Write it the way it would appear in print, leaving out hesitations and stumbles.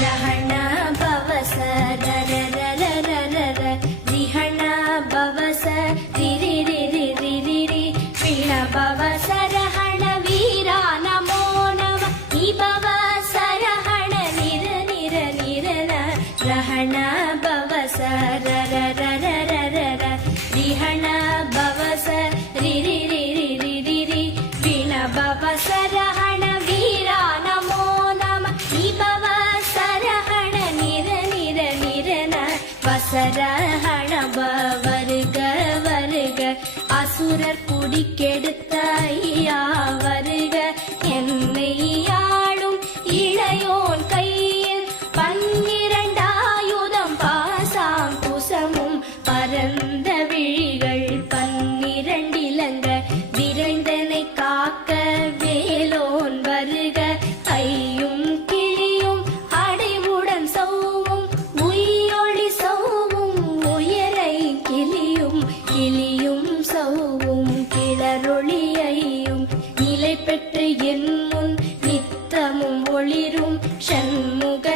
ரஹண பவச ரர ரர ரர ர ரிஹண பவச ரிரி ரிரி ரிரி ரி விண பவச ரஹண வீரா நமோ நம நிபவ சரஹண நிர நிர நிரன ரஹண பவச ரர ரர ரர ர ரிஹண பவச ரிரி ரிரி ரிரி ரி விண பவச ரஹண வீரா நமோ நம நிபவ சரஹண நிர நிர நிரன வசரஹண வருக வருக அசுரர் குடிக்கெடுத்த ஐயா வருக என்னை ஆளும் இளையோன் கையில் 12 பாசாம் குசமும் பரந்த விழிகள் 12 இலங்க விரைந்தனை காக்க வேலோன் வருக கையும் கிளியும் அடைவுடன் சௌவும் உயிரொளி சௌவும் உயரை கிளியும் கிளியும் சௌவும் கிளரொளியையும் நிலை பெற்று என் முன் நித்தமும் ஒளிரும் சண்முக